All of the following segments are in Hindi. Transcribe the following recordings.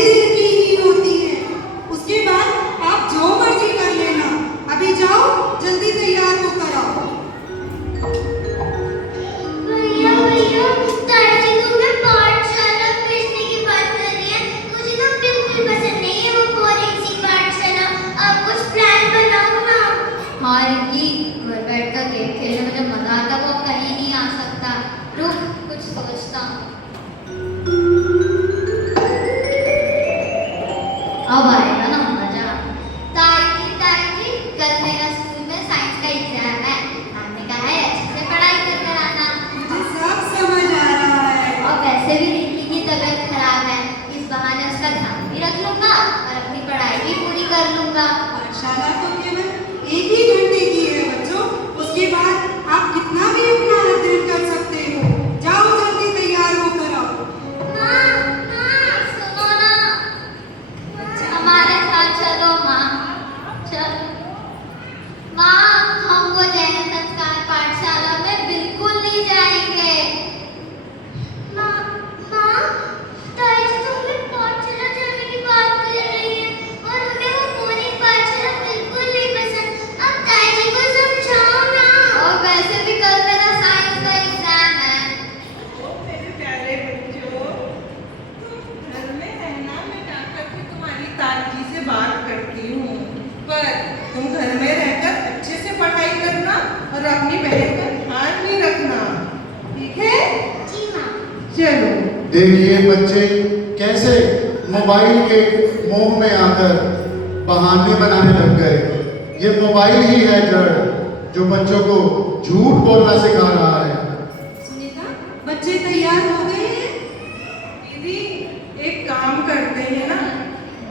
थोड़ी देर की ही होती है। उसके बाद आप जो मर्जी कर लेना। अभी जाओ, जल्दी तैयार होकर आओ। भैया भैया, दादी तो मैं पाठशाला भेजने की बात कर रही है। मुझे तो बिल्कुल पसंद नहीं है वो बोरिंग सी पाठशाला। आप कुछ प्लान बनाओ ना। हाँ रिंकी, घर बैठ कर गेम खेलने में जो मजा आता वो कहीं नहीं आ सकता। रुक, कुछ सोचता हूँ। अब आएगा ना मजा। ताई जी, कल मेरा स्कूल में साइंस का एग्जाम है। हमने कहा है अच्छे से पढ़ाई कर कर आना। मुझे सब समझ आ रहा है। और वैसे भी रिंकी की तबीयत खराब है, इस बहाने उसका ध्यान भी रख लूंगा और अपनी पढ़ाई भी पूरी कर लूंगा। पाठशाला तो केवल 1 ही घंटे की है बच्चों। उसके बाद आप कितना भी अपना अध्ययन कर सकते हो। जाओ, जल्दी तैयार होकर आओ। माँ, माँ, सुनो ना, हमारे साथ चलो माँ। चलो माँ, हम वो जैन संस्कार पाठशाला में बिल्कुल नहीं जाएंगे। माँ, माँ, दादी तो हमें पाठशाला जाने की बात कर रही है और हमें वो बोरिंग पाठशाला बिल्कुल नहीं पसंद। अब दादी को समझाओ ना। और वैसे भी कल मेरा साइंस का एग्जाम है। ओ मेरे प्यारे बच्चों, घर में रहना मैं जाकर के तुम्हारी दादी से बात करती हूँ, पर तुम घर में रहकर अच्छे से पढ़ाई करना और अपनी बहन का ध्यान भी रखना, ठीक है? जी माँ। चलो। देखिए बच्चे कैसे मोबाइल के मोह में आकर बहाने बनाने लग गए। ये मोबाइल ही है जड़ जो बच्चों को झूठ बोलना सिखा रहा है। सुनीता, बच्चे तैयार हो गए हैं? दीदी, एक काम करते हैं ना,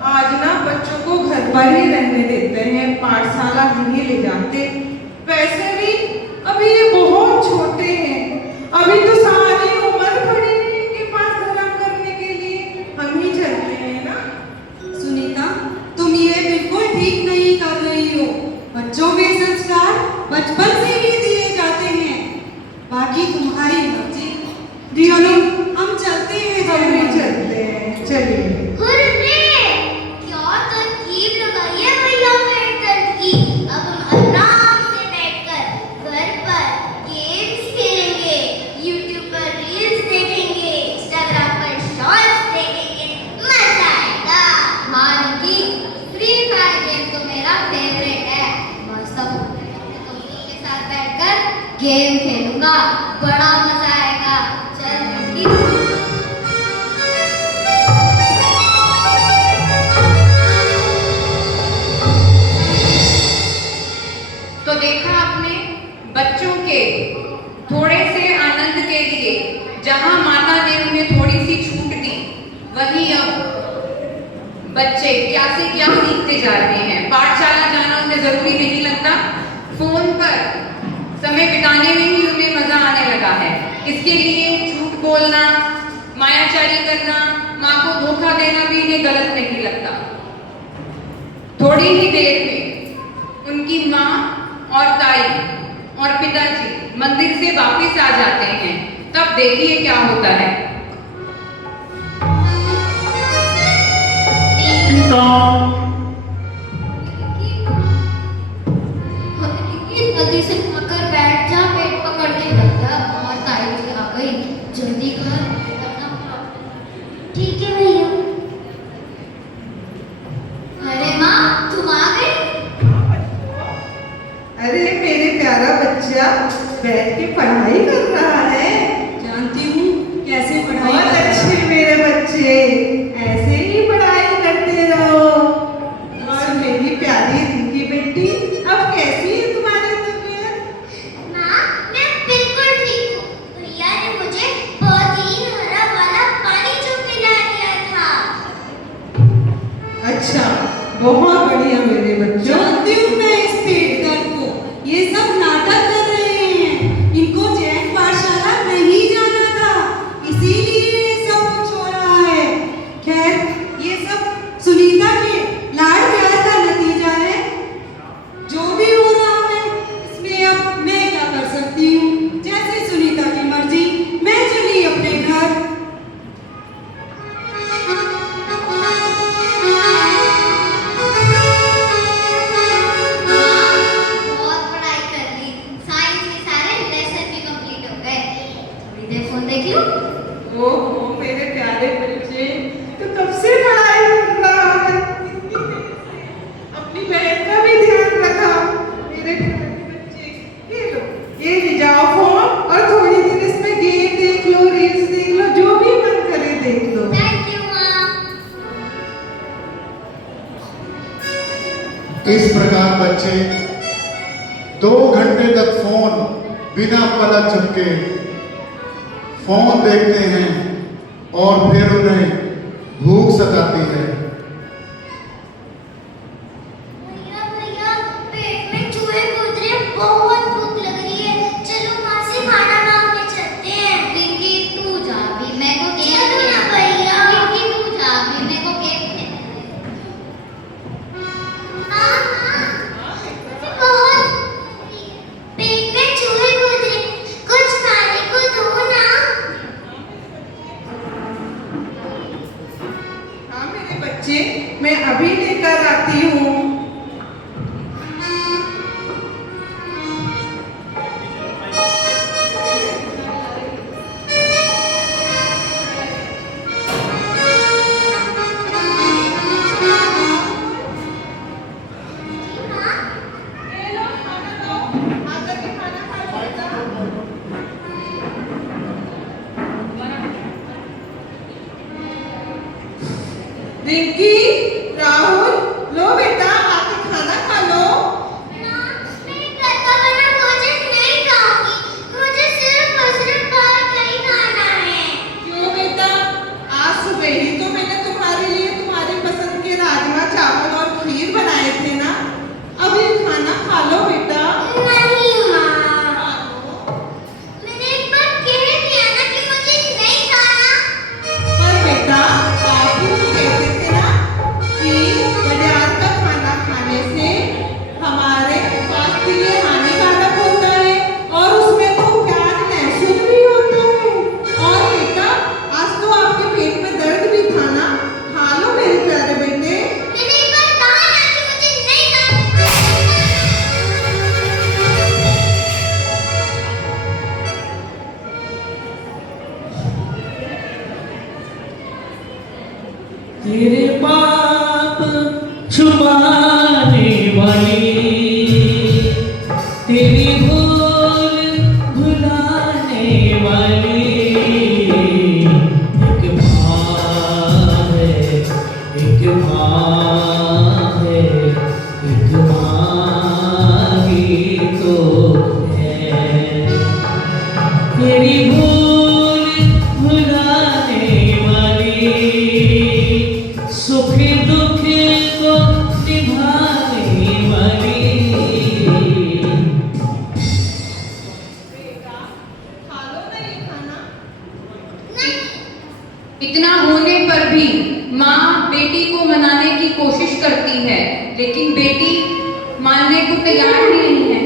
आज ना बच्चों को घर पर ही रहने देते हैं, पाठशाला नहीं ले जाते। वैसे भी अभी ये बहुत छोटे हैं, अभी तो सारी उम्र पड़ी है इनके पास धर्म करने के लिए। हम ही चलते हैं ना। सुनीता, तुम ये बिल्कुल ठीक नहीं कर रही हो। बच्चों में संस्कार बचपन से ही दिए जाते हैं। बाकी तुम्हारी मर्जी। चलो, हम चलते हैं। हम भी चलते हैं, चलिए। हुर्रे! क्या तरकीब लगाई है भैया मेरे दर्द की। अब हम आराम से बैठकर घर पर गेम्स खेलेंगे, यूट्यूब पर रील्स देखेंगे, इंस्टाग्राम पर शॉर्ट्स देखेंगे। मजा आएगा। हाँ रिंकी, फ्री फायर गेम तो मेरा फेवरेट है। मस्त अपने दोस्तों के साथ बैठकर गेम खेलूंगा, बड़ा मजा आएगा। चल रिंकी। तो देखा आपने, बच्चों के थोड़े से आनंद के लिए जहां माता ने उन्हें थोड़ी सी छूट दी, वहीं अब बच्चे क्या से क्या सीखते जा रहे हैं। पाठशाला जाना उन्हें जरूरी नहीं लगता, फोन पर समय बिताने में ही उन्हें मजा आने लगा है। इसके लिए झूठ बोलना, मायाचारी करना, माँ को धोखा देना भी इन्हें गलत नहीं लगता। थोड़ी ही देर में उनकी माँ और ताई और पिताजी मंदिर से वापस आ जाते हैं। तब देखिए क्या होता है। जल्दी से मकर बैठ जा, पेट पकड़ने लगता। और ताई जी आ गई, जल्दी कर वरना। ठीक है भैया। अरे माँ, तुम आ गई? अरे मेरे प्यारा बच्चा बैठ के पढ़ाई कर रहा है। जानती हूँ कैसे पढ़ाई बहुत करना है। अच्छे मेरे बच्चे, ऐसे ही पढ़ाई करते रहो। और मेरी प्यारी रिंकी बेटी, अब कैसी है तुम्हारी तबीयत? माँ, मैं बिल्कुल ठीक हूँ। भैया ने मुझे प्रोटीन हरा वाला पानी जो पिला दिया था। अच्छा, बहुत बढ़िया मेरे बच्चों। जानती हूँ मैं इस पेट दर्द को। ये सब नाटक कर रहे हैं। इनको जैन पाठशाला नहीं जाना था, इसीलिए ये सब कुछ हो रहा है। खैर, ये सब सुनीता के लाड़ प्यार का नतीजा है। जो भी हो रहा है, इसमें अब मैं क्या कर सकती हूँ। जैसे सुनीता की मर्जी, मैं चली अपने घर। ओहो मेरे प्यारे बच्चे, तो कब से पढ़ाई कर रहा है? अपनी बहन का भी ध्यान रखा। मेरे प्यारे बच्चे, ये लो, ये ले जाओ फोन और थोड़ी देर इसमें गेम देख लो, रील्स देख लो, जो भी मन करे देख लो। थैंक यू माँ। इस प्रकार बच्चे 2 घंटे तक फोन बिना पलक झपके फोन देखते हैं और फिर उन्हें भूख सताती है। भैया भैया, पेट में चूहे कूद रहे हैं, बहुत भूख लग रही है। चलो माँ से खाना मांगने चलते हैं। पिंकी तू जा भी, मैं को केक चलो ना भैया। पिंकी तू जा भी, मैं को केक माँ मुझे बहुत पेट में चूहे कूद रहे हैं, कुछ खाने को दो ना। हाँ मेरे बच्चे, मैं अभी लेकर आती हूँ। रिंकी, राहुल, लो बेटा आके खाना खा लो। ना, मैं घर का बना भोजन नहीं खाऊंगी। मुझे सिर्फ और सिर्फ बाहर का ही खाना है। क्यों बेटा? आज सुबह ही तो मैंने तुम्हारे लिए तुम्हारी पसंद के राजमा चावल और खीर बनाए थे ना। अब ये खाना खा लो बेटा। नहीं माँ, मैंने एक बार कह दिया ना कि मुझे नहीं खाना। पर बेटा, आप ही तो कहते थे ना कि बाजार का खाना खाने से हमारे स्वास्थ्य के लिए हानिकारक होता है और उसमें तो प्याज लहसुन भी होता है। और बेटा, आज तो आपके पेट में दर्द भी था ना, खा लो मेरे प्यारे बेटे। मैंने एक बार कहा ना कि मुझे नहीं खाना। तेरे पाप छुपाने वाली, तेरी भूल भुलाने वाली एक माँ है, एक माँ है, एक माँ ही तो है। तेरी भूल भुलाने वाली, सुख दुख को निभाने वाली। बेटा, खा लो ना ये खाना। इतना होने पर भी माँ बेटी को मनाने की कोशिश करती है, लेकिन बेटी मानने को तैयार ही नहीं है।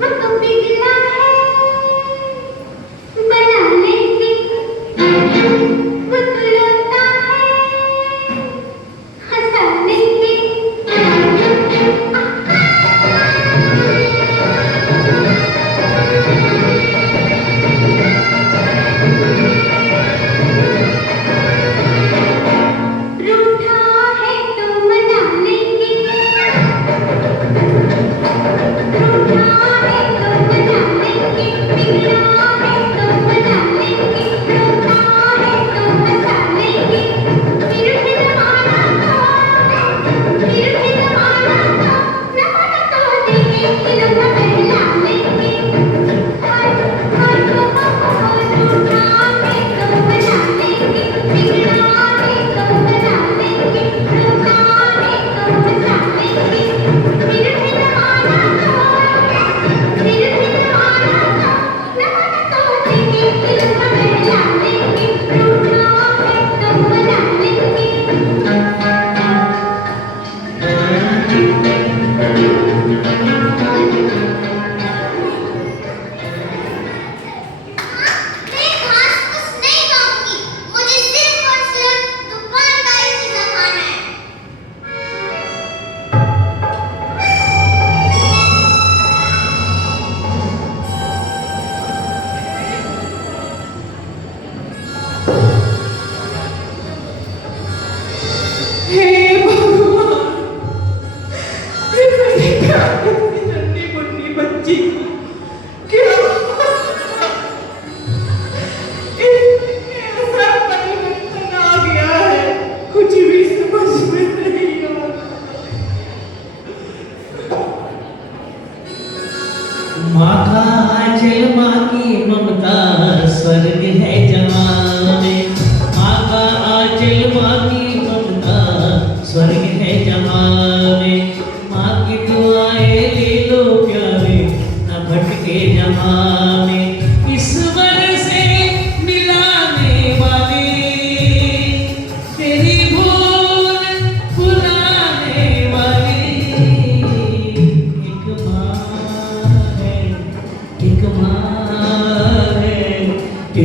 वो तो पिघला है, बना लेंगे। वो तो रोता है, हंसा लेंगे। रूठा है तो मना लेंगे। रूठा है तो मना लेंगे। पिघला है तो मना लेंगे। रूठा है तो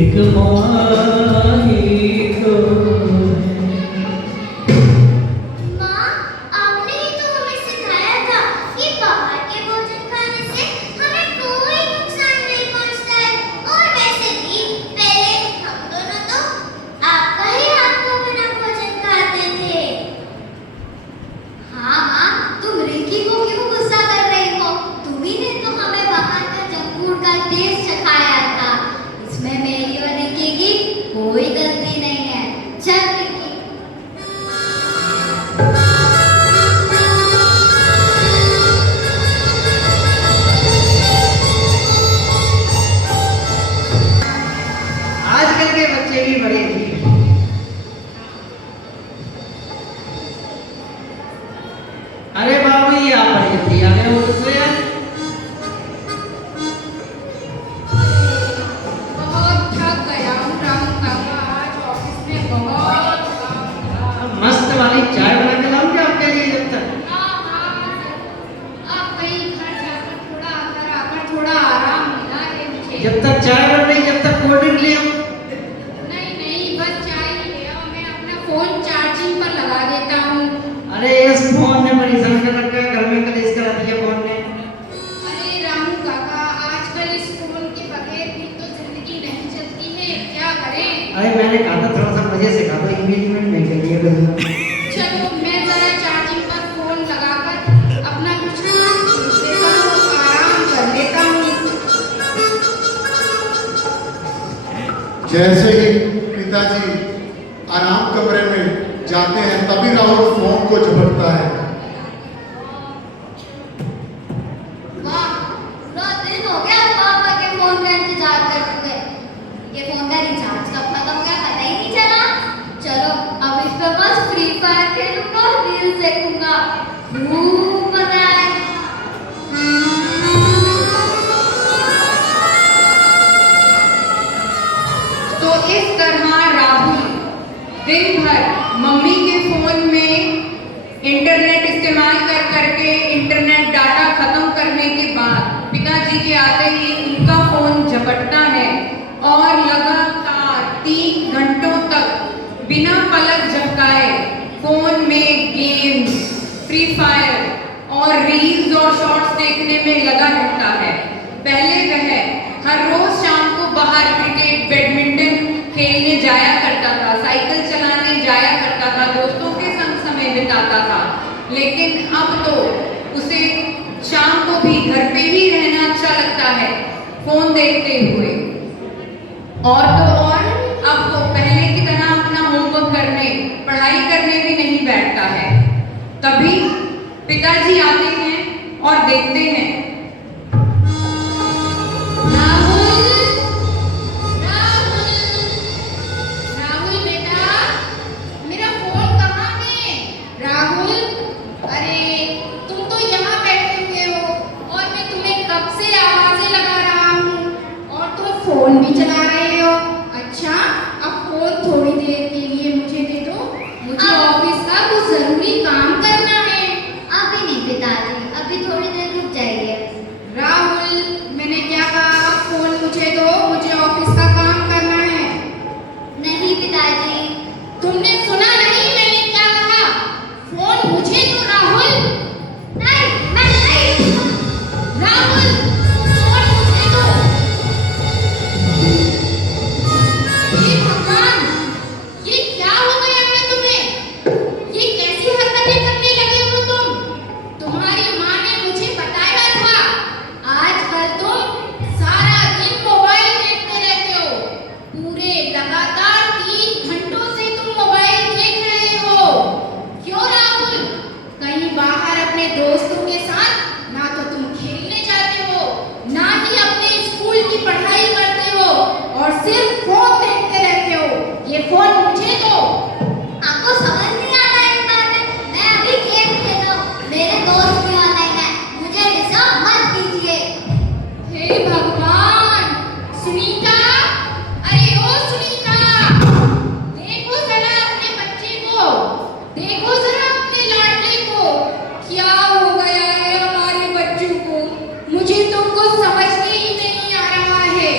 एक माँ ही तो है। माँ, आपने ही तो हमें सिखाया था कि बाहर के भोजन खाने से हमें कोई नुकसान नहीं पहुंचता है। और वैसे भी पहले हम दोनों तो आपका ही हाथ का बना भोजन खाते थे। हाँ माँ, तुम रिंकी को क्यों गुस्सा कर रही हो? तुम्ही ने तो हमें बाहर का जंक फूड का टेस्ट चखाया था। इसमें मेरी और रिंकी की कोई गलती नहीं है। चल रिंकी। आजकल के बच्चे भी बड़े अजीब हैं। अरे बाबू ये आप बड़ी जल्दी आ गए हो तो यार। बहुत थक गया हूँ रामू काका, आज ऑफिस में बहुत काम था। मस्त वाली चाय बना के लाऊं क्या आपके लिए जब तक? आप कहीं घर जाकर थोड़ा अंदर आकर थोड़ा आराम मिला है मुझे। जब तक चाय बन रही जब तक कोल्ड ड्रिंक ले आऊं। नहीं, बस चाय ही ले आओ, मैं अपना फोन चार्जिंग पर लगा देता हूँ। अरे इस फोन ने परेशान कर रखा है, घर में कलेश करा दिया फोन ने। अरे रामू काका, आजकल इस फोन के बगैर भी तो जिंदगी नहीं चलती है, क्या करें? अरे मैंने कहा था थोड़ा सा मजे से खा दो, इंगेजमेंट नहीं करिए करूँगा। चलो मैं जरा चार्जिंग पर फोन लगाकर अपना कुछ काम देता हूँ, आराम कर लेता हूँ। जैसे ही पिताजी आराम कमरे में जाते हैं तभी राहुल फोन को झपटता है। वाह, पूरा दिन हो गया पापा के फोन का इंतजार करते हुए। ये फोन का रिचार्ज कब खत्म हो गया पता ही नहीं चला। चलो अब इस पर बस फ्री फायर खेलूंगा, रील्स देखूंगा, खूब मजा आएगा। तो इस तरह राहुल दिन भर मम्मी के फोन में इंटरनेट इस्तेमाल कर करके इंटरनेट डाटा खत्म करने के बाद पिताजी के आते ही उनका फोन झपटता है और लगातार 3 घंटों तक बिना पलक झपकाए फोन में गेम्स, फ्री फायर और रील्स और शॉर्ट्स देखने में लगा रहता है। पहले वह हर रोज शाम को बाहर क्रिकेट, बैडमिंटन खेलने जाया करता था, साइकिल चलाने जाया करता था, दोस्तों के संग समय बिताता था। लेकिन अब तो उसे शाम को भी घर पे ही रहना अच्छा लगता है, फोन देखते हुए। और तो और अब वो पहले की तरह अपना होमवर्क करने, पढ़ाई करने भी नहीं बैठता है। तभी पिताजी आते हैं और देखते हैं। राहुल बेटा, मेरा फोन कहाँ है? राहुल, अरे तुम तो यहाँ बैठे हुए हो और मैं तुम्हें कब से आवाजें लगा रहा हूँ और तुम फोन भी चला रहे हो। अच्छा, अब फोन थोड़ी देर के लिए मुझे दे दो, मुझे ऑफिस का कुछ जरूरी काम करना है। अभी नहीं पिताजी, अभी थोड़ी देर रुक जाइए। राहुल, मैंने क्या कहा? फोन मुझे दो, मुझे ऑफिस का काम करना है। नहीं पिताजी। तुमने सुना नहीं मैंने क्या कहा? फोन मुझे दो राहुल। नहीं, मैं नहीं। राहुल, फोन मुझे दो। हे भगवान, ये क्या हो गया है तुम्हें? ये कैसी हरकतें करने लगे हो तुम? तुम्हारी माँ ने मुझे बताया था, आजकल तुम सारा दिन मोबाइल देखते रहते हो। पूरे लगातार 3 घंटों से तुम मोबाइल देख रहे हो। क्यों राहुल? कहीं बाहर अपने दोस्तों के साथ ना तो तुम खेलने जाते हो, ना ही अपने स्कूल की पढ़ाई करते हो और सिर्फ फोन देखते रहते हो। ये फोन मुझे दो। आपको समझ नहीं आ रहा है इस बात में? मैं अभी गेम खेल रहा हूँ, मेरे दोस्त भी ऑनलाइन है, मुझे डिस्टर्ब मत कीजिए। हे भगवान, सुनीता, अरे ओ सुनीता, देखो जरा अपने बच्चे को, देखो जरा अपने लाडले को, क्या हो गया है हमारे बच्चों को? मुझे तो कुछ समझ में ही नहीं आ रहा है।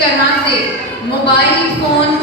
तरह से मोबाइल फोन